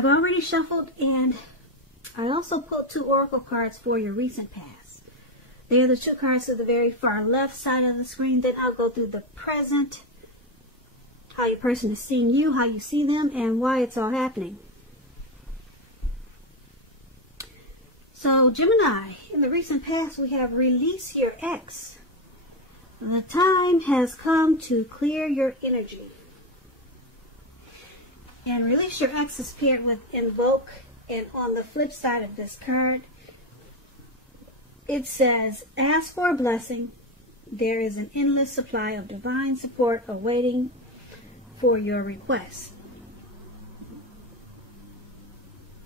I've already shuffled, and I also pulled 2 oracle cards for your recent past. They are the 2 cards to the very far left side of the screen. Then I'll go through the present, how your person is seeing you, how you see them, and why it's all happening. So, Gemini, in the recent past, we have release your ex. The time has come to clear your energy. And release your ex is paired with invoke. And on the flip side of this card, it says, ask for a blessing. There is an endless supply of divine support awaiting for your request.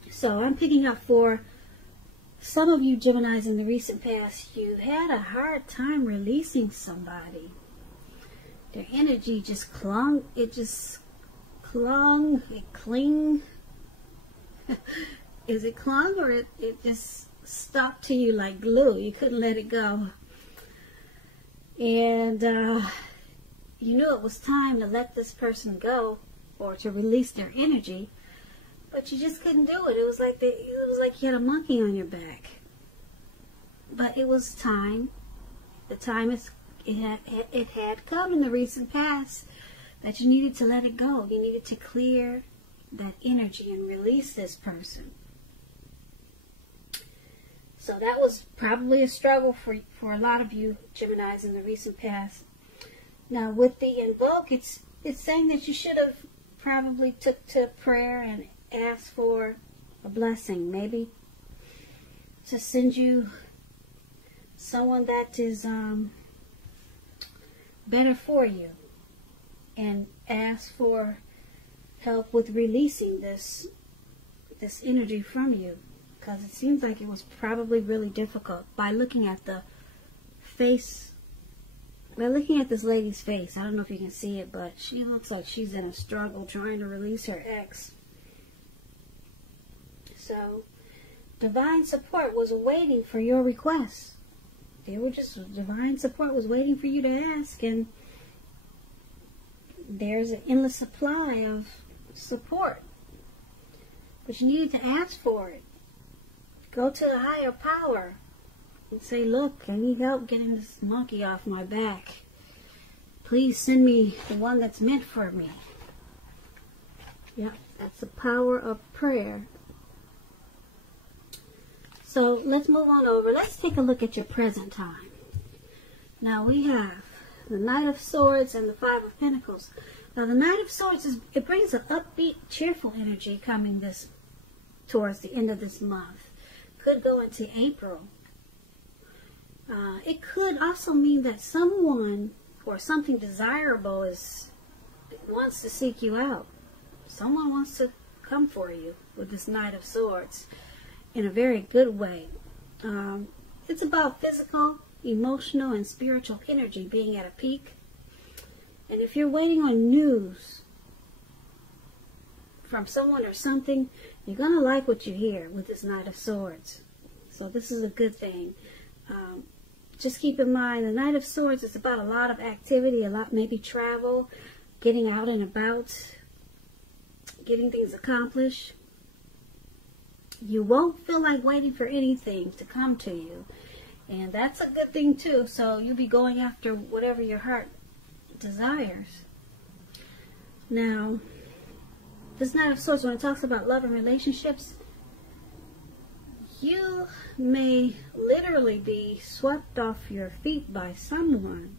So I'm picking up for some of you Geminis in the recent past, you had a hard time releasing somebody. Their energy just clung. It cling. Is it clung, or it just stuck to you like glue? You couldn't let it go. And you knew it was time to let this person go or to release their energy, but you just couldn't do it. It was like you had a monkey on your back. But it was time. The time it had come in the recent past that you needed to let it go. You needed to clear that energy and release this person. So that was probably a struggle for a lot of you Geminis in the recent past. Now with the invoke, it's saying that you should have probably took to prayer and asked for a blessing, maybe to send you someone that is better for you, and ask for help with releasing this energy from you, because it seems like it was probably really difficult. By looking at the face, by looking at this lady's face, I don't know if you can see it, but she looks like she's in a struggle trying to release her ex. So divine support was waiting for your requests. Divine support was waiting for you to ask, and there's an endless supply of support. But you needed to ask for it. Go to a higher power and say, look, I need help getting this monkey off my back. Please send me the one that's meant for me. Yep, that's the power of prayer. So let's move on over. Let's take a look at your present time. Now we have the Knight of Swords and the Five of Pentacles. Now the Knight of Swords, it brings an upbeat, cheerful energy coming towards the end of this month. Could go into April. It could also mean that someone or something desirable wants to seek you out. Someone wants to come for you with this Knight of Swords in a very good way. It's about physical, emotional, and spiritual energy being at a peak. And if you're waiting on news from someone or something, you're going to like what you hear with this Knight of Swords. So this is a good thing. Just keep in mind, the Knight of Swords is about a lot of activity, a lot maybe travel, getting out and about, getting things accomplished. You won't feel like waiting for anything to come to you. And that's a good thing too. So you'll be going after whatever your heart desires. Now, this Knight of Swords, when it talks about love and relationships, you may literally be swept off your feet by someone.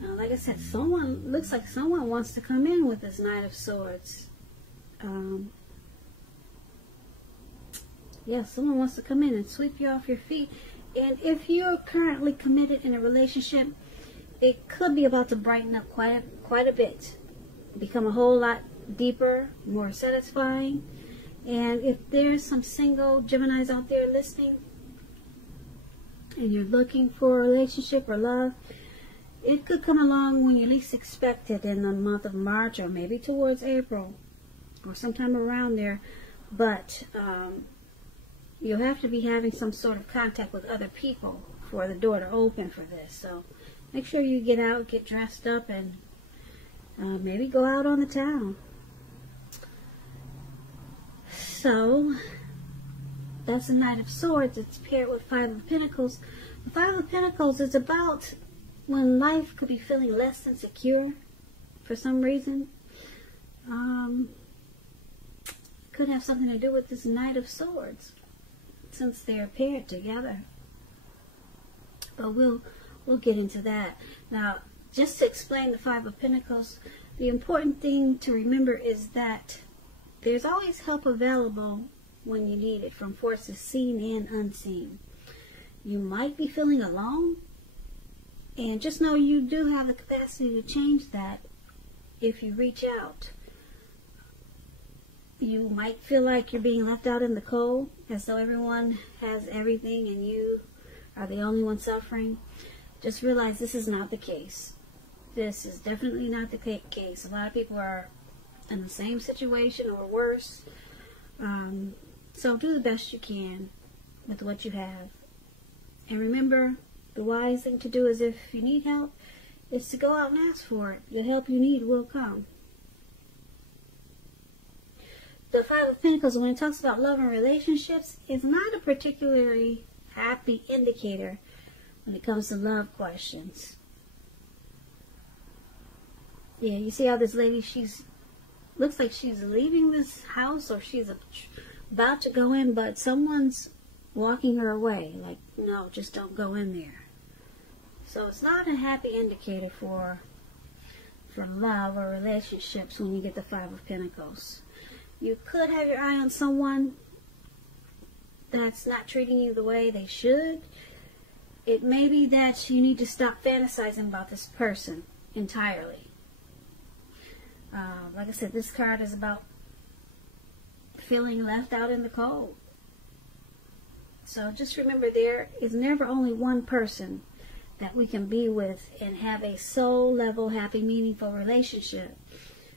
Now, like I said, looks like someone wants to come in with this Knight of Swords. Yeah, someone wants to come in and sweep you off your feet. And if you're currently committed in a relationship, it could be about to brighten up quite a bit. Become a whole lot deeper, more satisfying. And if there's some single Geminis out there listening, and you're looking for a relationship or love, it could come along when you least expect it in the month of March, or maybe towards April, or sometime around there. But you'll have to be having some sort of contact with other people for the door to open for this. So make sure you get out, get dressed up, and maybe go out on the town. So that's the Knight of Swords. It's paired with Five of Pentacles. The Five of Pentacles is about when life could be feeling less than secure for some reason. Could have something to do with this Knight of Swords, since they're paired together. But we'll get into that. Now, just to explain the Five of Pentacles, the important thing to remember is that there's always help available when you need it, from forces seen and unseen. You might be feeling alone, and just know you do have the capacity to change that if you reach out. You might feel like you're being left out in the cold, as though everyone has everything and you are the only one suffering. Just realize this is not the case. This is definitely not the case. A lot of people are in the same situation or worse. So do the best you can with what you have. And remember, the wise thing to do is, if you need help, is to go out and ask for it. The help you need will come. The Five of Pentacles, when it talks about love and relationships, is not a particularly happy indicator when it comes to love questions. Yeah, you see how this lady, looks like she's leaving this house, or she's about to go in, but someone's walking her away. Like, no, just don't go in there. So it's not a happy indicator for love or relationships when you get the Five of Pentacles. You could have your eye on someone that's not treating you the way they should. It may be that you need to stop fantasizing about this person entirely. Like I said, this card is about feeling left out in the cold. So just remember, there is never only one person that we can be with and have a soul level, happy, meaningful relationship.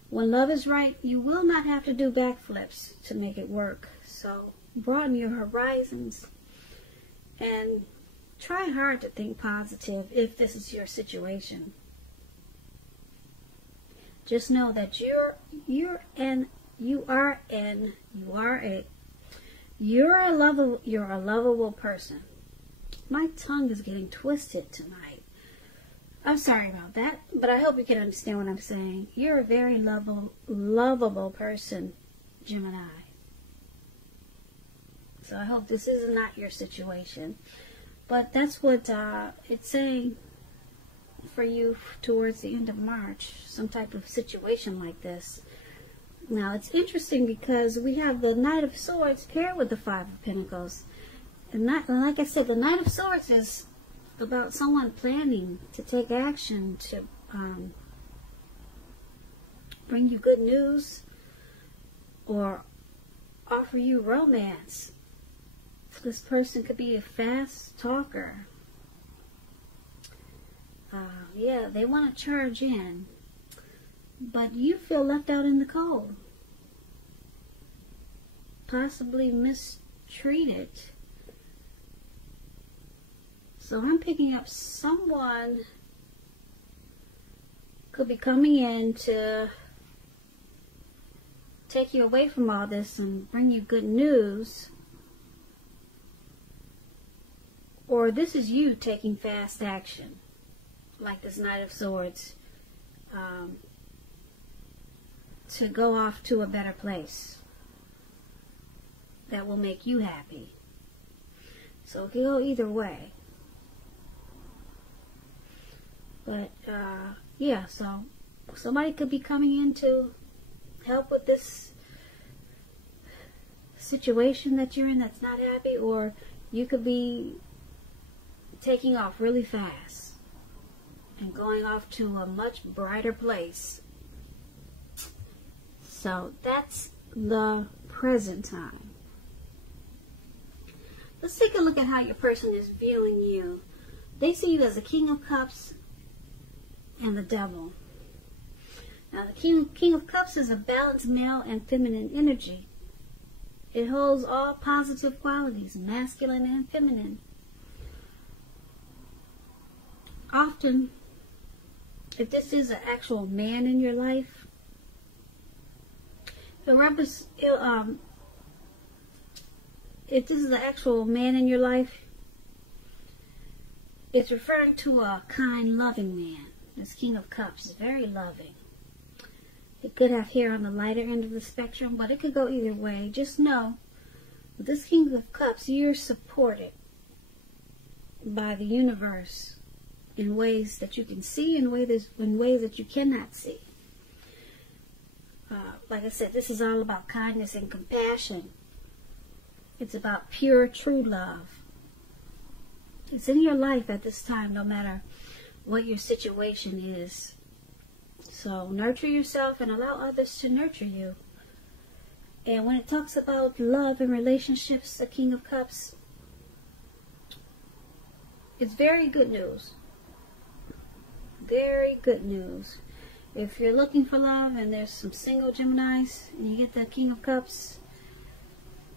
When love is right, you will not have to do backflips to make it work. So broaden your horizons and try hard to think positive if this is your situation. Just know that you're a lovable person. My tongue is getting twisted tonight. I'm sorry about that, but I hope you can understand what I'm saying. You're a very lovable person, Gemini. So I hope this is not your situation. But that's what it's saying for you towards the end of March, some type of situation like this. Now, it's interesting because we have the Knight of Swords paired with the Five of Pentacles. And like I said, the Knight of Swords is about someone planning to take action to bring you good news or offer you romance. This person could be a fast talker. Yeah, they want to charge in, but you feel left out in the cold, possibly mistreated. So I'm picking up someone could be coming in to take you away from all this and bring you good news. Or this is you taking fast action, like this Knight of Swords, to go off to a better place that will make you happy. So it can go either way. But, yeah, so somebody could be coming in to help with this situation that you're in that's not happy, or you could be taking off really fast and going off to a much brighter place. So that's the present time. Let's take a look at how your person is viewing you. They see you as the King of Cups and the Devil. Now, the King of Cups is a balanced male and feminine energy. It holds all positive qualities, masculine and feminine. Often, if this is an actual man if this is the actual man in your life, it's referring to a kind, loving man. This King of Cups is very loving. It could have hair on the lighter end of the spectrum, but it could go either way. Just know, with this King of Cups, you're supported by the universe in ways that you can see and in ways that you cannot see. Like I said, this is all about kindness and compassion. It's about pure, true love. It's in your life at this time, no matter what your situation is. So nurture yourself and allow others to nurture you. And when it talks about love and relationships, the King of Cups, it's very good news. Very good news. If you're looking for love and there's some single Geminis and you get the King of Cups,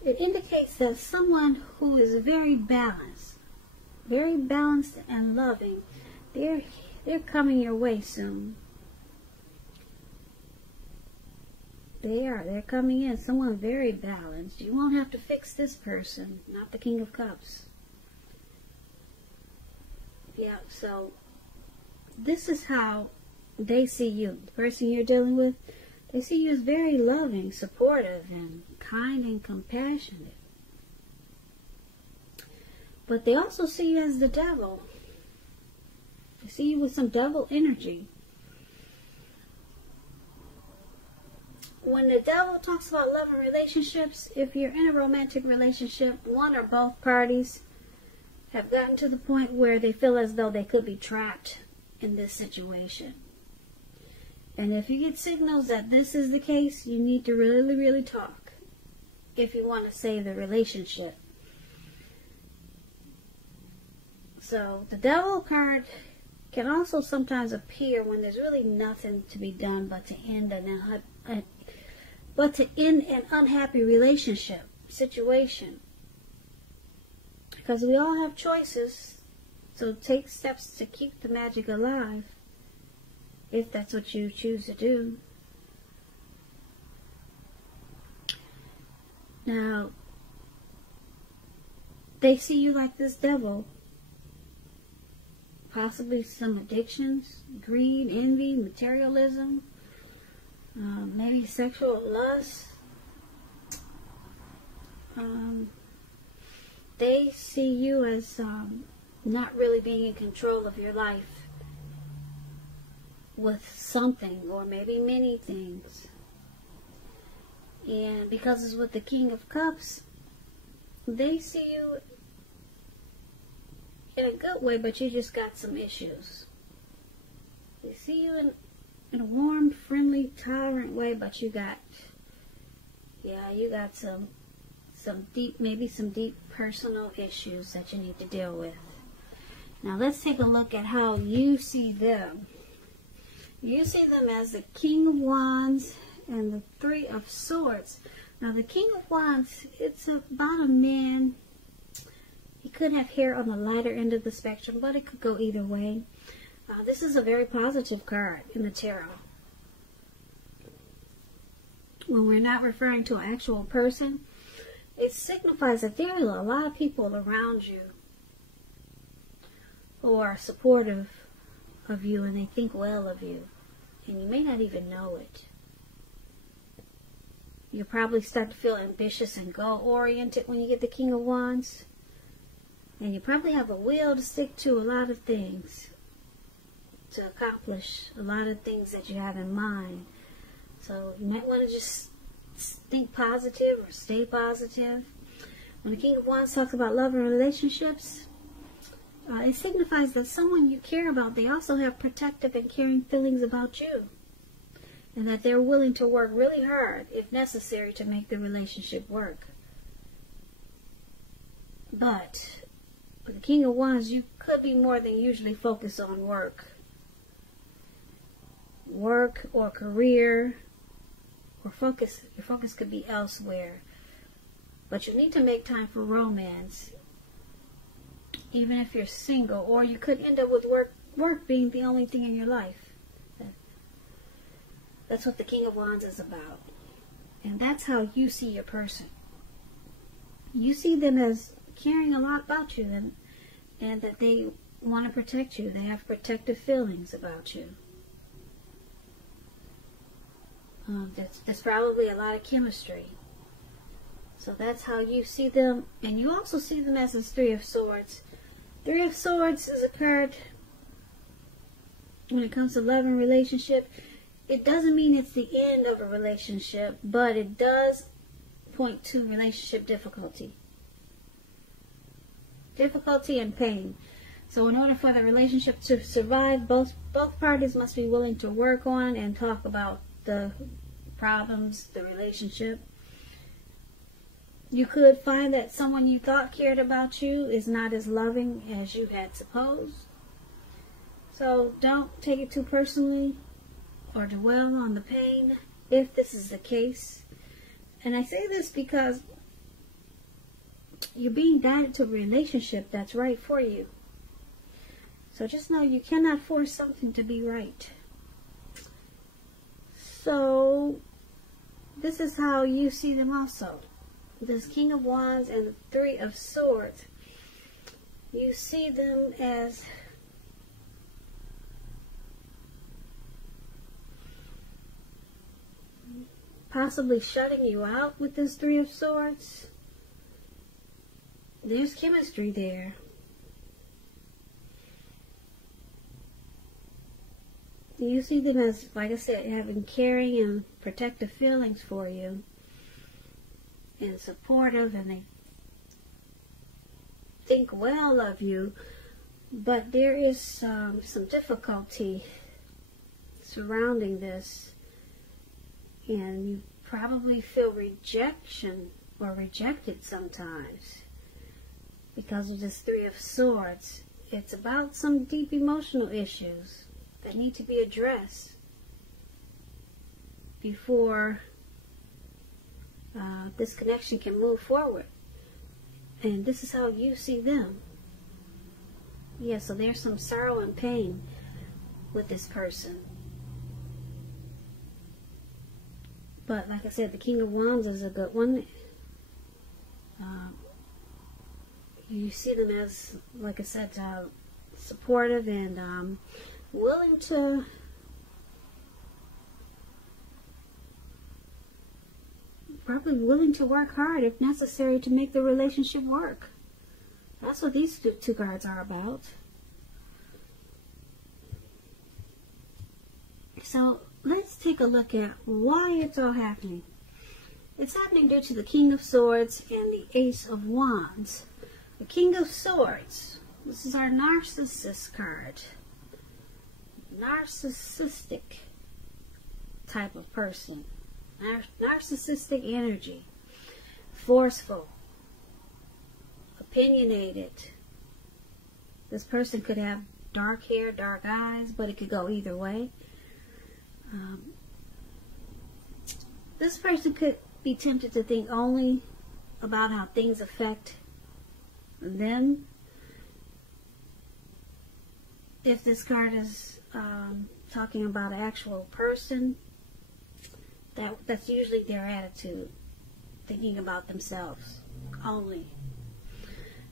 it indicates that someone who is very balanced and loving, they're coming your way soon. They're coming in. Someone very balanced. You won't have to fix this person, not the King of Cups. Yeah, so this is how they see you. The person you're dealing with, they see you as very loving, supportive, and kind and compassionate. But they also see you as the devil. They see you with some devil energy. When the devil talks about love and relationships, if you're in a romantic relationship, one or both parties have gotten to the point where they feel as though they could be trapped in this situation. And if you get signals that this is the case, you need to really, really talk if you want to save the relationship. So the devil card can also sometimes appear when there's really nothing to be done but to end an unhappy relationship situation. Because we all have choices, so take steps to keep the magic alive, if that's what you choose to do. Now, they see you like this devil. Possibly some addictions, greed, envy, materialism, maybe sexual lust. They see you as not really being in control of your life with something or maybe many things. And because it's with the King of Cups, they see you in a good way, but you just got some issues. They see you in a warm, friendly, tolerant way, but you got some deep personal issues that you need to deal with. Now let's take a look at how you see them. You see them as the King of Wands and the Three of Swords. Now the King of Wands, it's about a man. He could have hair on the lighter end of the spectrum, but it could go either way. This is a very positive card in the tarot. When we're not referring to an actual person, it signifies that there are a lot of people around you who are supportive of you and they think well of you. And you may not even know it. You'll probably start to feel ambitious and goal-oriented when you get the King of Wands. And you probably have a will to stick to a lot of things, to accomplish a lot of things that you have in mind. So you might want to just think positive or stay positive. When the King of Wands talks about love and relationships, it signifies that someone you care about, they also have protective and caring feelings about you. And that they're willing to work really hard, if necessary, to make the relationship work. But with the King of Wands, you could be more than usually focused on work. Work or career, or your focus could be elsewhere. But you need to make time for romance, even if you're single, or you could end up with work being the only thing in your life. That's what the King of Wands is about. And that's how you see your person. you see them as caring a lot about you, and that they want to protect you. They have protective feelings about you. There's probably a lot of chemistry. So that's how you see them. And you also see them as this Three of Swords. Three of Swords is a card, when it comes to love and relationship, it doesn't mean it's the end of a relationship, but it does point to relationship difficulty. Difficulty and pain. So in order for the relationship to survive, both parties must be willing to work on and talk about the problems, the relationship. You could find that someone you thought cared about you is not as loving as you had supposed. So don't take it too personally or dwell on the pain if this is the case. And I say this because you're being guided to a relationship that's right for you. So just know you cannot force something to be right. So this is how you see them also. This King of Wands and the Three of Swords. You see them as possibly shutting you out with this Three of Swords. There's chemistry there. You see them as, like I said, having caring and protective feelings for you. And supportive, and they think well of you. But there is some difficulty surrounding this. And you probably feel rejection or rejected sometimes because of this Three of Swords. It's about some deep emotional issues that need to be addressed before this connection can move forward. And this is how you see them. Yeah, so there's some sorrow and pain with this person. But like I said, the King of Wands is a good one. You see them as, like I said, supportive and willing to work hard if necessary to make the relationship work. That's what these two cards are about. So let's take a look at why it's all happening. It's happening due to the King of Swords and the Ace of Wands. The King of Swords, this is our narcissist card. Narcissistic type of person. Narcissistic energy. Forceful. Opinionated. This person could have dark hair, dark eyes, but it could go either way. This person could be tempted to think only about how things affect them. If this card is talking about an actual person, that's usually their attitude, thinking about themselves only.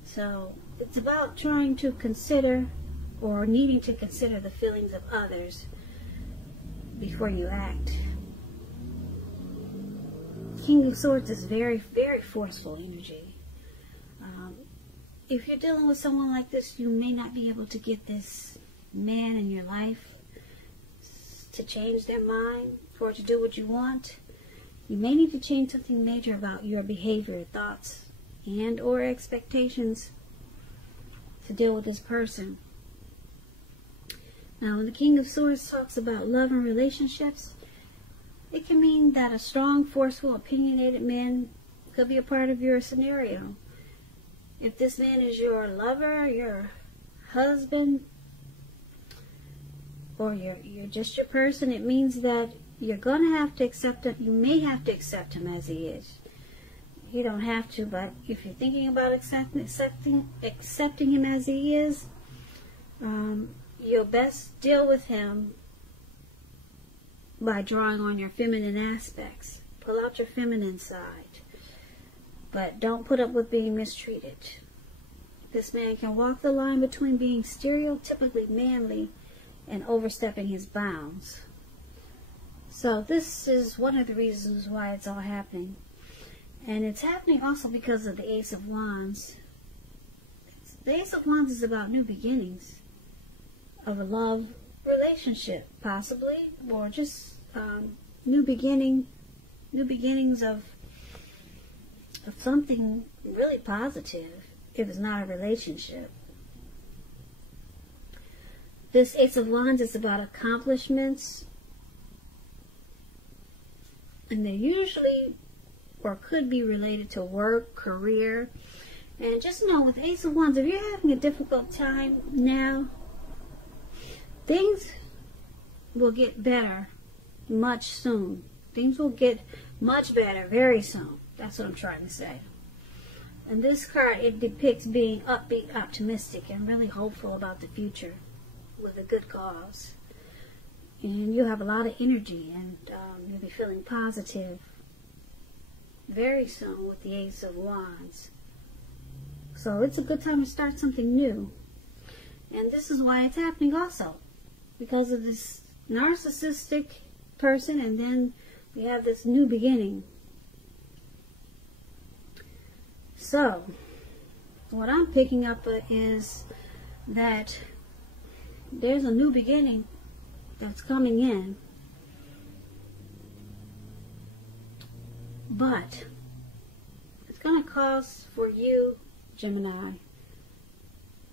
So it's about trying to consider or needing to consider the feelings of others before you act. King of Swords is very, very forceful energy. If you're dealing with someone like this, you may not be able to get this man in your life to change their mind or to do what you want. You may need to change something major about your behavior, thoughts, and or expectations to deal with this person. Now, when the King of Swords talks about love and relationships, it can mean that a strong, forceful, opinionated man could be a part of your scenario. If this man is your lover, your husband, or you're just your person, it means that you're going to have to accept him. You may have to accept him as he is. You don't have to, but if you're thinking about accepting him as he is, you'll best deal with him by drawing on your feminine aspects. Pull out your feminine side. but don't put up with being mistreated. This man can walk the line between being stereotypically manly and overstepping his bounds. So this is one of the reasons why it's all happening. And it's happening also because of the Ace of Wands. The Ace of Wands is about new beginnings of a love relationship, possibly, or just new beginnings of something really positive, if it's not a relationship. This Ace of Wands is about accomplishments, and they're usually or could be related to work, career. And just know with Ace of Wands, if you're having a difficult time now, things will get better much soon. Things will get much better very soon. That's what I'm trying to say. And this card, it depicts being upbeat, optimistic, and really hopeful about the future with a good cause. And you'll have a lot of energy, and you'll be feeling positive very soon with the Ace of Wands. So it's a good time to start something new. And this is why it's happening also, because of this narcissistic person, and then we have this new beginning. So what I'm picking up is that there's a new beginning that's coming in, but it's going to cause for you, Gemini,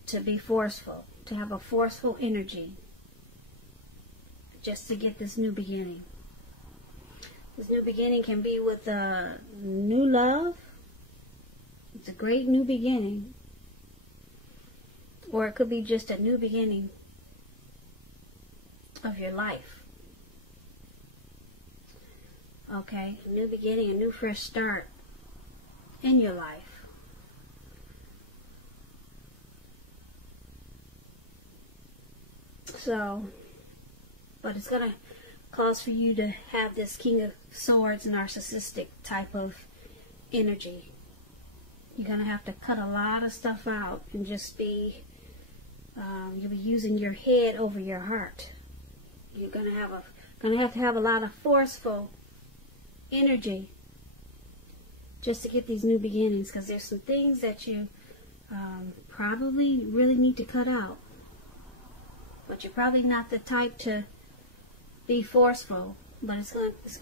to be forceful, to have a forceful energy just to get this new beginning. This new beginning can be with a new love. It's a great new beginning. Or it could be just a new beginning of your life. Okay? A new beginning, a new fresh start in your life. So, but it's going to cause for you to have this King of Swords narcissistic type of energy. You're going to have to cut a lot of stuff out and just be, you'll be using your head over your heart. You're going to have a lot of forceful energy just to get these new beginnings, because there's some things that you probably really need to cut out. But you're probably not the type to be forceful, but something's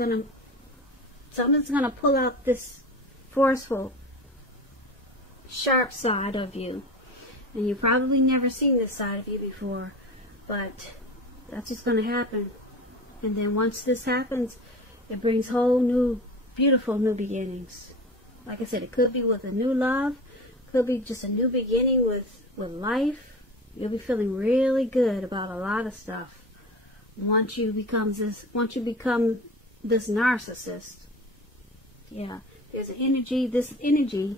gonna pull out this forceful, sharp side of you, and you've probably never seen this side of you before, but that's just gonna happen. And then once this happens, it brings whole new, beautiful new beginnings. Like I said, it could be with a new love, could be just a new beginning with life. You'll be feeling really good about a lot of stuff once you become this narcissist. Yeah, there's an energy. This energy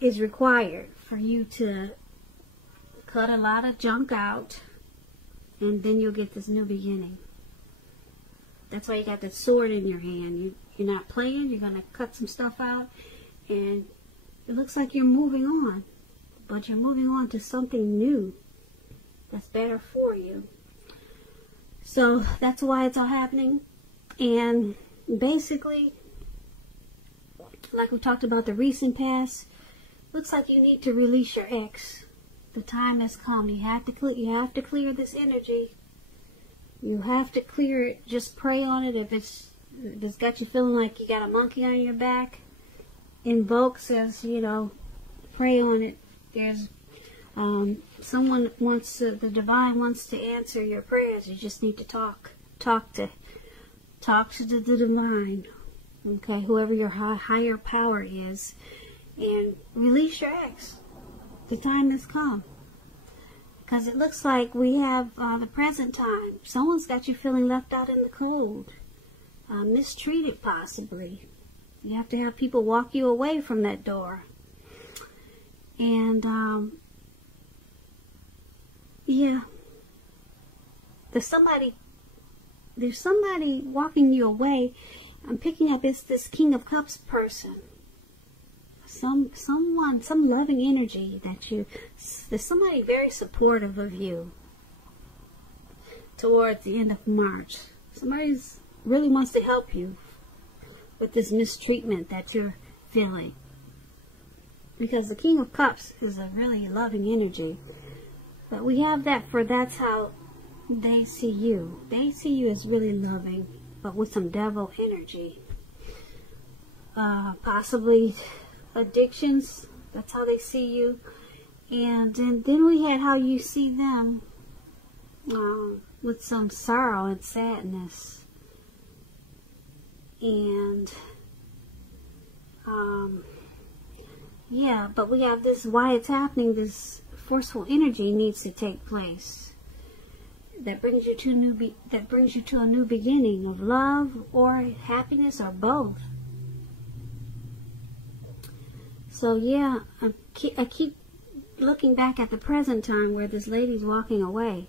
is required for you to cut a lot of junk out, and then you'll get this new beginning. That's why you got that sword in your hand. You're not playing. You're gonna cut some stuff out, and it looks like you're moving on. But you're moving on to something new that's better for you. So that's why it's all happening. And basically, like we talked about the recent past, looks like you need to release your ex. The time has come. You have to clear this energy. You have to clear it. Just pray on it. If it's got you feeling like you got a monkey on your back, invoke, says, pray on it. There's someone wants to, the divine wants to answer your prayers. You just need to talk to the divine, okay, whoever your higher power is, and release your ex. The time has come, because it looks like we have the present time. Someone's got you feeling left out in the cold, mistreated possibly. You have to have people walk you away from that door. And, yeah, there's somebody walking you away. I'm picking up it's this King of Cups person. someone, some loving energy there's somebody very supportive of you towards the end of March. Somebody really wants to help you with this mistreatment that you're feeling. Because the King of Cups is a really loving energy. But we have that's how they see you. They see you as really loving, but with some devil energy. Possibly addictions. That's how they see you. And then we had how you see them with some sorrow and sadness. And yeah, but we have this, why it's happening, this forceful energy needs to take place. That brings you to a new beginning of love or happiness or both. So yeah, I keep looking back at the present time where this lady's walking away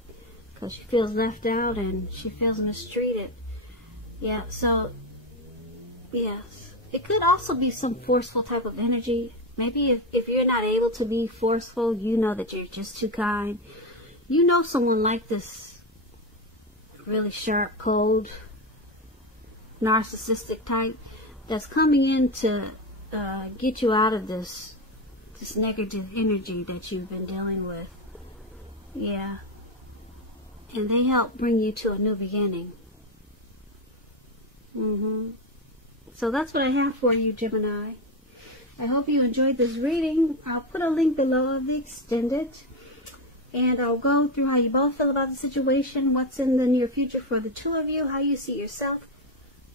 because she feels left out and she feels mistreated. Yeah, so yes, it could also be some forceful type of energy. Maybe if you're not able to be forceful, you know that you're just too kind. You know someone like this really sharp, cold, narcissistic type that's coming in to get you out of this negative energy that you've been dealing with. Yeah. And they help bring you to a new beginning. So that's what I have for you, Gemini. I hope you enjoyed this reading. I'll put a link below of the extended. And I'll go through how you both feel about the situation, what's in the near future for the two of you, how you see yourself,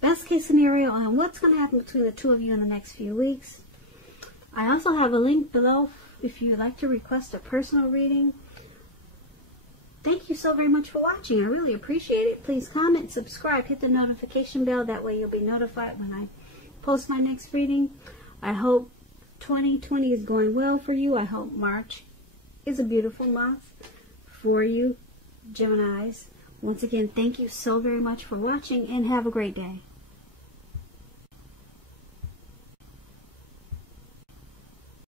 best case scenario, and what's going to happen between the two of you in the next few weeks. I also have a link below if you'd like to request a personal reading. Thank you so very much for watching. I really appreciate it. Please comment, subscribe, hit the notification bell. That way you'll be notified when I post my next reading. I hope 2020 is going well for you. I hope March is a beautiful month for you, Geminis. Once again, thank you so very much for watching and have a great day.